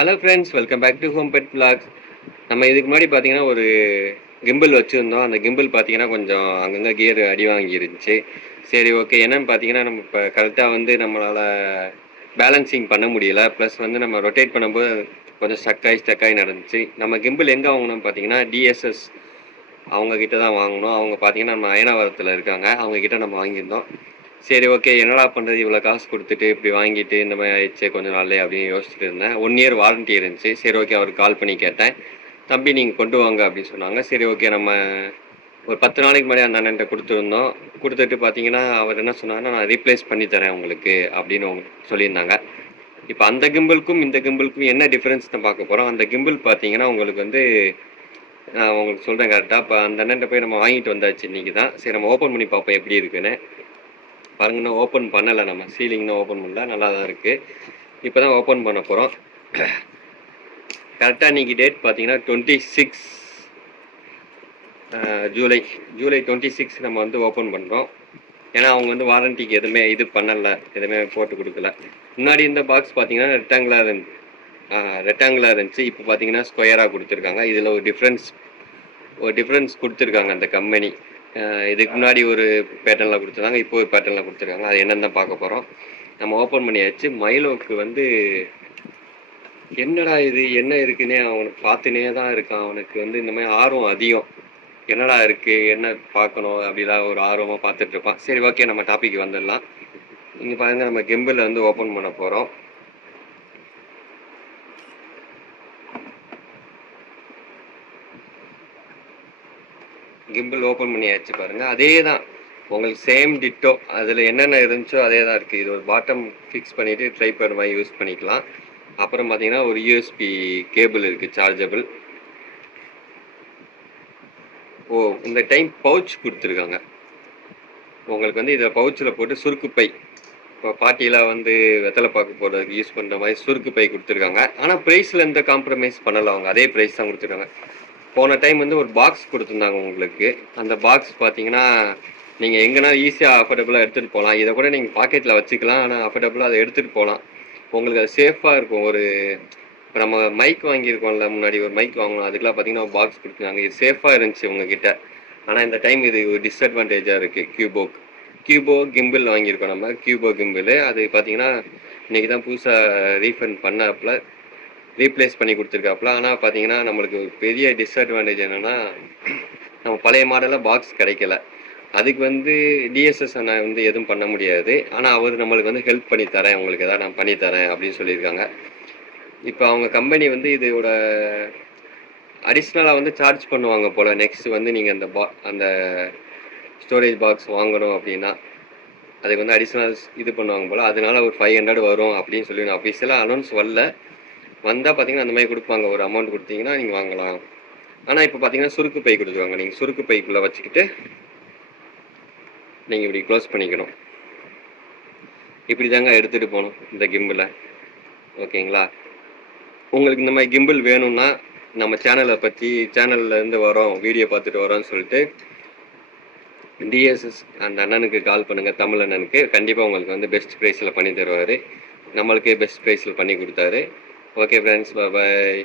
Hello friends, welcome back to home pet vlogs. நம்ம இதுக்கு முன்னாடி பார்த்தீங்கன்னா ஒரு கிம்பிள் வச்சுருந்தோம். அந்த கிம்பிள் பார்த்தீங்கன்னா கொஞ்சம் அங்கங்கே கியர் அடி வாங்கிருந்துச்சு. சரி, ஓகே. என்னென்னு பார்த்தீங்கன்னா நம்ம இப்போ கரெக்டாக வந்து நம்மளால் பேலன்சிங் பண்ண முடியல. ப்ளஸ் வந்து நம்ம ரொட்டேட் பண்ணும்போது கொஞ்சம் ஸ்டக்காகி நடந்துச்சு. நம்ம கிம்பிள் எங்கே வாங்கினோம் பார்த்தீங்கன்னா டிஎஸ்எஸ் அவங்கக்கிட்ட தான் வாங்கினோம். அவங்க பார்த்தீங்கன்னா நம்ம அயனாவரத்தில் இருக்காங்க. அவங்கக்கிட்ட நம்ம வாங்கியிருந்தோம். சரி, ஓகே. என்னடா பண்ணுறது, இவ்வளோ காசு கொடுத்துட்டு இப்படி வாங்கிட்டு இந்த மாதிரி ஆயிடுச்சு கொஞ்சம் நாள்லே அப்படின்னு யோசிச்சுட்டு இருந்தேன். 1 இயர் வாரண்ட்டி இருந்துச்சு. சரி, ஓகே. அவருக்கு கால் பண்ணி கேட்டேன், தம்பி நீங்கள் கொண்டு வாங்க அப்படின்னு சொன்னாங்க. சரி, ஓகே. நம்ம ஒரு 10 நாளைக்கு முன்னாடி அந்த அண்ணன்ட்ட கொடுத்துருந்தோம். கொடுத்துட்டு பார்த்தீங்கன்னா அவர் என்ன சொன்னாங்கன்னா, நான் ரீப்ளேஸ் பண்ணி தரேன் உங்களுக்கு அப்படின்னு சொல்லியிருந்தாங்க. இப்போ அந்த கிம்பிளுக்கும் இந்த கிம்பிளுக்கும் என்ன டிஃப்ரென்ஸ்னு பார்க்க போகிறோம். அந்த கிம்பிள் பார்த்தீங்கன்னா உங்களுக்கு வந்து நான் உங்களுக்கு சொல்கிறேன் கரெக்டாக. இப்போ அந்த அண்ணன்ட்ட போய் நம்ம வாங்கிட்டு வந்தாச்சு இன்றைக்கி தான். சரி, நம்ம ஓப்பன் பண்ணி பார்ப்போம் எப்படி இருக்குன்னு. பாருங்க, இன்னும் ஓப்பன் பண்ணலை. நம்ம சீலிங்னு ஓப்பன் பண்ணல, நல்லா தான் இருக்குது. இப்போ தான் ஓப்பன் பண்ண போகிறோம். கரெக்டாக இன்றைக்கி டேட் பார்த்தீங்கன்னா 26 ஜூலை 26 நம்ம வந்து ஓப்பன் பண்ணுறோம். ஏன்னா அவங்க வந்து வாரண்டிக்கு எதுவுமே இது பண்ணலை, எதுவுமே போட்டு கொடுக்கல. முன்னாடி இந்த பாக்ஸ் பார்த்தீங்கன்னா ரெக்டாங்குலர் இருந்துச்சு. இப்போ பார்த்தீங்கன்னா ஸ்கொயராக கொடுத்துருக்காங்க. இதில் ஒரு டிஃப்ரென்ஸ் கொடுத்துருக்காங்க அந்த கம்பெனி. இதுக்கு முன்னாடி ஒரு பேட்டர்னில் கொடுத்துருந்தாங்க, இப்போ ஒரு பேட்டர்னில் கொடுத்துருக்காங்க. அது என்னென்னு தான் பார்க்க போகிறோம். நம்ம ஓப்பன் பண்ணியாச்சு. மைலோவுக்கு வந்து என்னடா இது என்ன இருக்குன்னே அவனுக்கு பார்த்துனே தான் இருக்கான். அவனுக்கு வந்து இந்த மாதிரி ஆர்வம் அதிகம். என்னடா இருக்குது, என்ன பார்க்கணும் அப்படிலாம் ஒரு ஆர்வமாக பார்த்துட்ருப்பான். சரி, ஓகே. நம்ம டாபிக் வந்துடலாம். இங்கே பாருங்கள், நம்ம கிம்பிளை வந்து ஓப்பன் பண்ண போகிறோம். கிம்பிள் ஓப்பன் பண்ணியாச்சு. பாருங்கள், அதே தான் உங்களுக்கு சேம் டிட்டோ. அதில் என்னென்ன இருந்துச்சோ அதே தான் இருக்குது. இது ஒரு பாட்டம் ஃபிக்ஸ் பண்ணிவிட்டு ட்ரைபர் மாதிரி யூஸ் பண்ணிக்கலாம். அப்புறம் பார்த்தீங்கன்னா ஒரு யூஎஸ்பி கேபிள் இருக்குது, சார்ஜபிள். இந்த டைம் பவுச் கொடுத்துருக்காங்க உங்களுக்கு. வந்து இதை பவுச்சில் போட்டு சுருக்கு பை, இப்போ பாட்டியில் வந்து வெத்தலை பாக்கு போடுறதுக்கு யூஸ் பண்ணுற மாதிரி சுருக்கு பை கொடுத்துருக்காங்க. ஆனால் ப்ரைஸில் எந்த காம்ப்ரமைஸ் பண்ணலை அவங்க, அதே ப்ரைஸ் தான் கொடுத்துருக்காங்க. போன டைம் வந்து ஒரு பாக்ஸ் கொடுத்துருந்தாங்க உங்களுக்கு. அந்த பாக்ஸ் பார்த்தீங்கன்னா நீங்கள் எங்கன்னா ஈஸியாக அஃபோர்டபுளாக எடுத்துகிட்டு போகலாம். இதை கூட நீங்கள் பாக்கெட்டில் வச்சுக்கலாம், ஆனால் அஃபோர்டபுளாக அதை எடுத்துகிட்டு போகலாம். உங்களுக்கு அது சேஃபாக இருக்கும். இப்போ நம்ம மைக் வாங்கியிருக்கோம்ல, முன்னாடி ஒரு மைக் வாங்கணும், அதுக்கெலாம் பார்த்தீங்கன்னா ஒரு பாக்ஸ் கொடுத்துருந்தாங்க. இது சேஃபாக இருந்துச்சு உங்ககிட்ட. ஆனால் இந்த டைம் இது ஒரு டிஸ்அட்வான்டேஜாக இருக்குது. கியூபோ கிம்பிள் வாங்கியிருக்கோம் நம்ம, கியூபோ கிம்பிள். அது பார்த்தீங்கன்னா இன்றைக்கி தான் புதுசாக ரீஃபண்ட் பண்ணாப்புல, ரீப்ளேஸ் பண்ணி கொடுத்துருக்காப்புல. ஆனால் பார்த்தீங்கன்னா நம்மளுக்கு பெரிய டிஸ்அட்வான்டேஜ் என்னென்னா, நம்ம பழைய மாடலாக பாக்ஸ் கிடைக்கல. அதுக்கு வந்து டிஎஸ்எஸ் நான் வந்து எதுவும் பண்ண முடியாது. ஆனால் அவர் நம்மளுக்கு வந்து ஹெல்ப் பண்ணி தரேன், உங்களுக்கு எதாவது நான் பண்ணித்தரேன் அப்படின்னு சொல்லியிருக்காங்க. இப்போ அவங்க கம்பெனி வந்து இதோட அடிஷ்னலாக வந்து சார்ஜ் பண்ணுவாங்க போல். நெக்ஸ்ட்டு வந்து நீங்கள் அந்த ஸ்டோரேஜ் பாக்ஸ் வாங்கணும் அப்படின்னா அதுக்கு வந்து அடிஷ்னல் இது பண்ணுவாங்க போல். அதனால ஒரு 500 வரும் அப்படின்னு சொல்லி நான் அஃபீஷியலாக அனௌன்ஸ் வரல. வந்தால் பார்த்தீங்கன்னா அந்த மாதிரி கொடுப்பாங்க, ஒரு அமௌண்ட் கொடுத்தீங்கன்னா நீங்கள் வாங்கலாம். ஆனால் இப்போ பார்த்தீங்கன்னா சுருக்கு பை கொடுத்துருவாங்க. நீங்கள் சுருக்கு பைக்குள்ளே வச்சுக்கிட்டு நீங்கள் இப்படி க்ளோஸ் பண்ணிக்கணும். இப்படி தாங்க எடுத்துகிட்டு போகணும் இந்த கிம்பிளை. ஓகேங்களா? உங்களுக்கு இந்த மாதிரி கிம்பிள் வேணும்னா நம்ம சேனல்லேருந்து வரோம், வீடியோ பார்த்துட்டு வரோன்னு சொல்லிட்டு டிஎஸ்எஸ் அந்த அண்ணனுக்கு கால் பண்ணுங்கள், தமிழ் அண்ணனுக்கு. கண்டிப்பாக உங்களுக்கு வந்து பெஸ்ட் ப்ரைஸில் பண்ணி தருவார். நம்மளுக்கே பெஸ்ட் ப்ரைஸில் பண்ணி கொடுத்தாரு. ஓகே ஃப்ரெண்ட்ஸ், பாய்.